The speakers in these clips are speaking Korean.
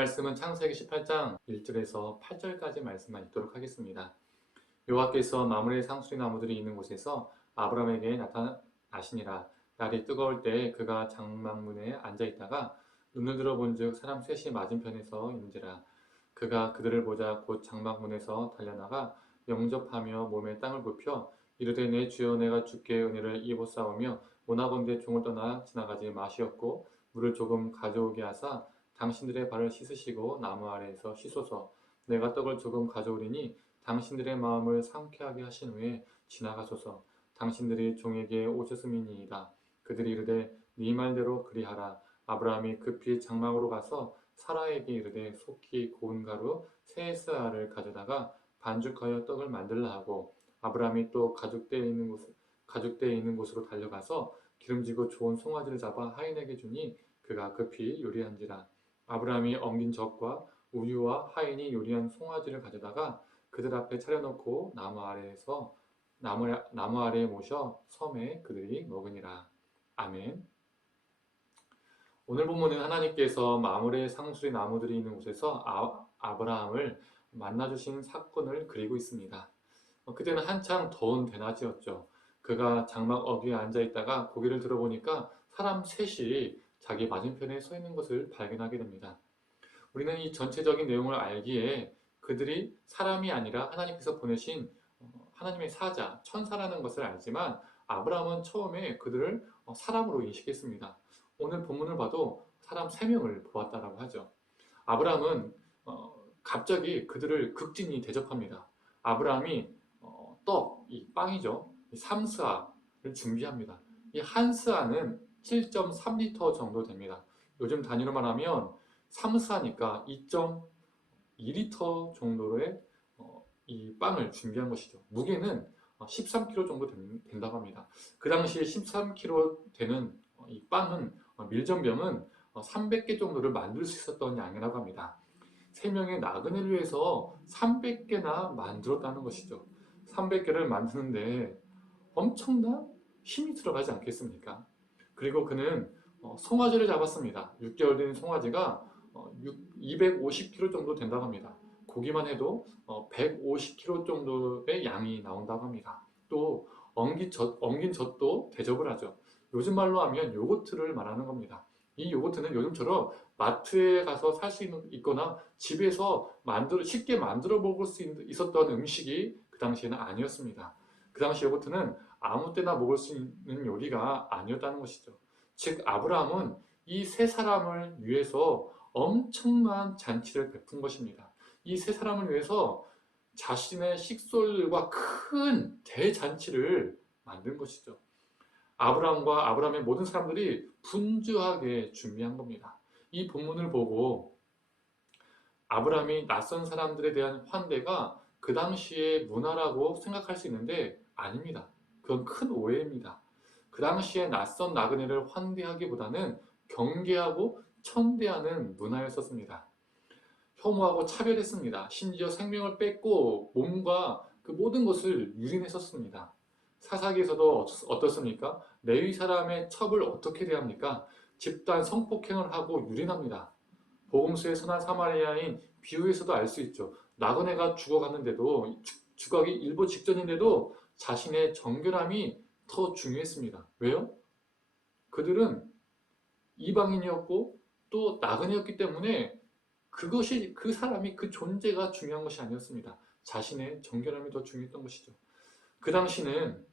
말씀은 창세기 18장 1절에서 8절까지 말씀만 읽도록 하겠습니다. 여호와께서 마므레 상수리 나무들이 있는 곳에서 아브라함에게 나타나시니라. 날이 뜨거울 때 그가 장막문에 앉아 있다가 눈을 들어 본즉 사람 셋이 맞은편에서 인지라. 그가 그들을 보자 곧 장막문에서 달려나가 영접하며 몸에 땅을 굽혀 이르되 내 주여 내가 주께 은혜를 입었사오며 원하건대 종을 떠나 지나가지 마시옵고 물을 조금 가져오게 하사 당신들의 발을 씻으시고 나무 아래에서 씻소서. 내가 떡을 조금 가져오리니 당신들의 마음을 상쾌하게 하신 후에 지나가소서. 당신들이 종에게 오셨음이니이다. 그들이 이르되 네 말대로 그리하라. 아브라함이 급히 장막으로 가서 사라에게 이르되 속히 고운 가루 세 에스아를 가져다가 반죽하여 떡을 만들라 하고, 아브라함이 또 가죽대에 있는 곳으로 달려가서 기름지고 좋은 송아지를 잡아 하인에게 주니 그가 급히 요리한지라. 아브라함이 엉긴 젖과 우유와 하인이 요리한 송아지를 가져다가 그들 앞에 차려놓고 나무 아래에 모셔 섬에 그들이 먹으니라. 아멘. 오늘 본문은 하나님께서 마므레 상수리 나무들이 있는 곳에서 아브라함을 만나주신 사건을 그리고 있습니다. 그때는 한창 더운 대낮이었죠. 그가 장막 어귀에 앉아 있다가 고개를 들어보니까 사람 셋이 자기 맞은편에 서 있는 것을 발견하게 됩니다. 우리는 이 전체적인 내용을 알기에 그들이 사람이 아니라 하나님께서 보내신 하나님의 사자, 천사라는 것을 알지만 아브라함은 처음에 그들을 사람으로 인식했습니다. 오늘 본문을 봐도 사람 3명을 보았다라고 하죠. 아브라함은 갑자기 그들을 극진히 대접합니다. 아브라함이 이 빵이죠. 이 삼스아를 준비합니다. 이 한 스아는 7.3리터 정도 됩니다. 요즘 단위로 말하면 3스아니까 2.2리터 정도의 이 빵을 준비한 것이죠. 무게는 13kg 정도 된다고 합니다. 그 당시에 13kg 되는 이 빵은 밀전병은 300개 정도를 만들 수 있었던 양이라고 합니다. 3명의 나그네를 위해서 300개나 만들었다는 것이죠. 300개를 만드는데 엄청난 힘이 들어가지 않겠습니까? 그리고 그는 송아지를 잡았습니다. 6개월 된 송아지가 250kg 정도 된다고 합니다. 고기만 해도 150kg 정도의 양이 나온다고 합니다. 또 엉긴 젖도 대접을 하죠. 요즘 말로 하면 요거트를 말하는 겁니다. 이 요거트는 요즘처럼 마트에 가서 살 수 있거나 집에서 쉽게 만들어 먹을 수 있었던 음식이 그 당시에는 아니었습니다. 그 당시 요거트는 아무 때나 먹을 수 있는 요리가 아니었다는 것이죠. 즉 아브라함은 이 세 사람을 위해서 엄청난 잔치를 베푼 것입니다. 이 세 사람을 위해서 자신의 식솔과 큰 대잔치를 만든 것이죠. 아브라함과 아브라함의 모든 사람들이 분주하게 준비한 겁니다. 이 본문을 보고 아브라함이 낯선 사람들에 대한 환대가 그 당시의 문화라고 생각할 수 있는데 아닙니다. 그건 큰 오해입니다. 그 당시에 낯선 나그네를 환대하기보다는 경계하고 천대하는 문화였었습니다. 혐오하고 차별했습니다. 심지어 생명을 뺏고 몸과 그 모든 것을 유린했었습니다. 사사기에서도 어떻습니까? 레위 사람의 첩을 어떻게 대합니까? 집단 성폭행을 하고 유린합니다. 복음서의 선한 사마리아인 비유에서도 알 수 있죠. 나그네가 죽어갔는데도 죽어가기 일보 직전인데도 자신의 정결함이 더 중요했습니다. 왜요? 그들은 이방인이었고 또 나그네였기 때문에 그 사람이 그 존재가 중요한 것이 아니었습니다. 자신의 정결함이 더 중요했던 것이죠. 그 당시는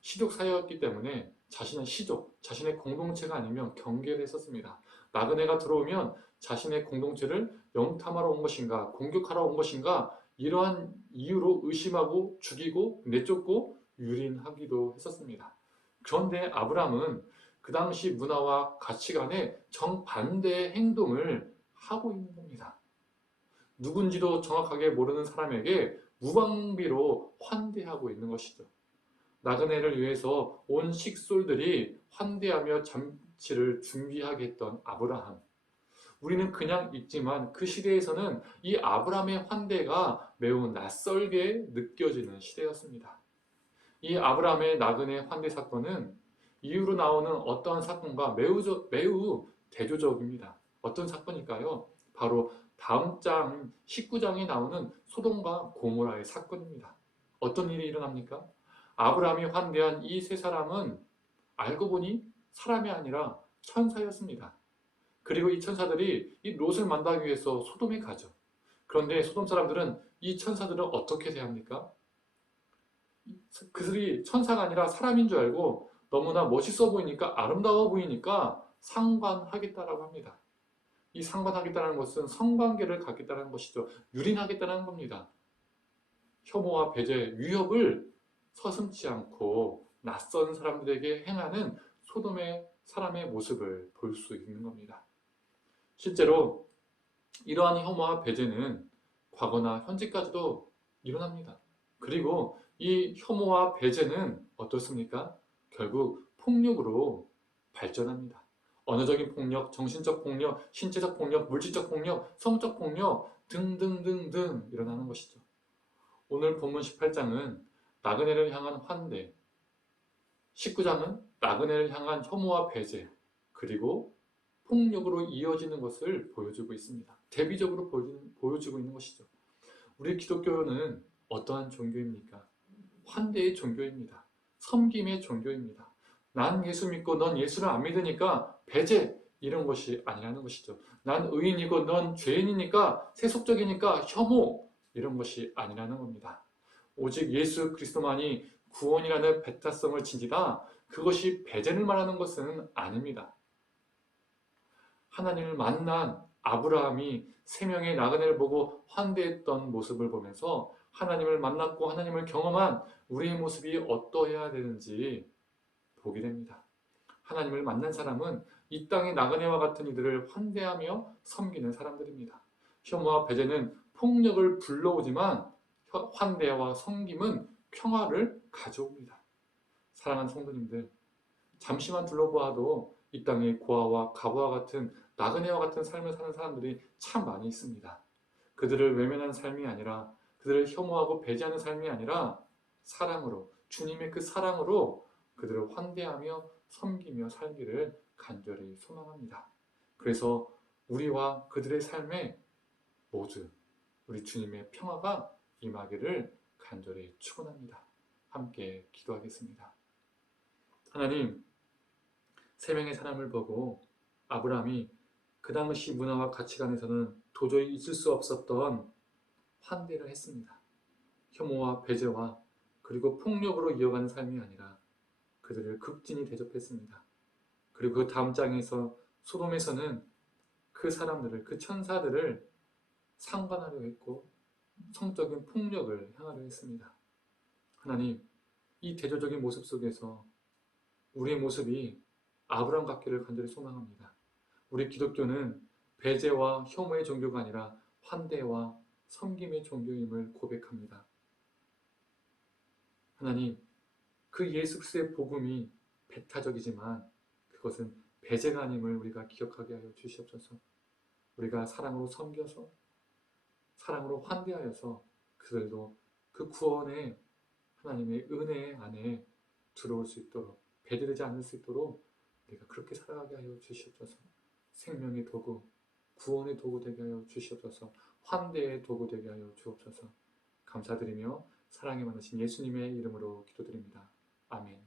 시족 사회였기 때문에 자신의 공동체가 아니면 경계를 했었습니다. 나그네가 들어오면 자신의 공동체를 영탐하러 온 것인가, 공격하러 온 것인가, 이러한 이유로 의심하고 죽이고 내쫓고 유린하기도 했었습니다. 그런데 아브라함은 그 당시 문화와 가치관에 정반대의 행동을 하고 있는 겁니다. 누군지도 정확하게 모르는 사람에게 무방비로 환대하고 있는 것이죠. 나그네를 위해서 온 식솔들이 환대하며 잔치를 준비하게 했던 아브라함. 우리는 그냥 읽지만 그 시대에서는 이 아브라함의 환대가 매우 낯설게 느껴지는 시대였습니다. 이 아브라함의 나그네 환대 사건은 이후로 나오는 어떠한 사건과 매우 대조적입니다. 어떤 사건일까요? 바로 다음 장 19장에 나오는 소돔과 고모라의 사건입니다. 어떤 일이 일어납니까? 아브라함이 환대한 이 세 사람은 알고 보니 사람이 아니라 천사였습니다. 그리고 이 천사들이 이 롯을 만나기 위해서 소돔에 가죠. 그런데 소돔 사람들은 이 천사들을 어떻게 대합니까? 그들이 천사가 아니라 사람인 줄 알고 너무나 멋있어 보이니까, 아름다워 보이니까 상관하겠다라고 합니다. 이 상관하겠다는 것은 성관계를 갖겠다는 것이죠. 유린하겠다는 겁니다. 혐오와 배제, 위협을 서슴지 않고 낯선 사람들에게 행하는 소돔의 사람의 모습을 볼 수 있는 겁니다. 실제로 이러한 혐오와 배제는 과거나 현재까지도 일어납니다. 그리고 이 혐오와 배제는 어떻습니까? 결국 폭력으로 발전합니다. 언어적인 폭력, 정신적 폭력, 신체적 폭력, 물질적 폭력, 성적 폭력 등등등등 일어나는 것이죠. 오늘 본문 18장은 나그네를 향한 환대, 19장은 나그네를 향한 혐오와 배제, 그리고 폭력으로 이어지는 것을 보여주고 있습니다. 대비적으로 보여주고 있는 것이죠. 우리 기독교는 어떠한 종교입니까? 환대의 종교입니다. 섬김의 종교입니다. 난 예수 믿고 넌 예수를 안 믿으니까 배제, 이런 것이 아니라는 것이죠. 난 의인이고 넌 죄인이니까, 세속적이니까 혐오, 이런 것이 아니라는 겁니다. 오직 예수 그리스도만이 구원이라는 배타성을 지니라, 그것이 배제를 말하는 것은 아닙니다. 하나님을 만난 아브라함이 세 명의 나그네를 보고 환대했던 모습을 보면서 하나님을 만났고 하나님을 경험한 우리의 모습이 어떠해야 되는지 보게 됩니다. 하나님을 만난 사람은 이 땅의 나그네와 같은 이들을 환대하며 섬기는 사람들입니다. 혐오와 배제는 폭력을 불러오지만 환대와 섬김은 평화를 가져옵니다. 사랑하는 성도님들, 잠시만 둘러보아도 이 땅의 고아와 가부와 같은 나그네와 같은 삶을 사는 사람들이 참 많이 있습니다. 그들을 외면하는 삶이 아니라, 그들을 혐오하고 배제하는 삶이 아니라 사랑으로, 주님의 그 사랑으로 그들을 환대하며 섬기며 살기를 간절히 소망합니다. 그래서 우리와 그들의 삶에 모두 우리 주님의 평화가 임하기를 간절히 축원합니다. 함께 기도하겠습니다. 하나님, 세 명의 사람을 보고 아브라함이 그 당시 문화와 가치관에서는 도저히 있을 수 없었던 환대를 했습니다. 혐오와 배제와 그리고 폭력으로 이어가는 삶이 아니라 그들을 극진히 대접했습니다. 그리고 그 다음 장에서 소돔에서는 그 사람들을, 그 천사들을 상관하려 했고 성적인 폭력을 행하려 했습니다. 하나님, 이 대조적인 모습 속에서 우리의 모습이 아브라함 같기를 간절히 소망합니다. 우리 기독교는 배제와 혐오의 종교가 아니라 환대와 섬김의 종교임을 고백합니다. 하나님, 그 예수 그리스도의 복음이 배타적이지만 그것은 배제가 아님을 우리가 기억하게 하여 주시옵소서. 우리가 사랑으로 섬겨서, 사랑으로 환대하여서 그들도 그 구원의 하나님의 은혜 안에 들어올 수 있도록, 배제되지 않을 수 있도록 우리가 그렇게 살아가게 하여 주시옵소서. 생명의 도구, 구원의 도구 되게 하여 주시옵소서. 환대의 도구 되게 하여 주옵소서. 감사드리며 사랑이 많으신 예수님의 이름으로 기도드립니다. 아멘.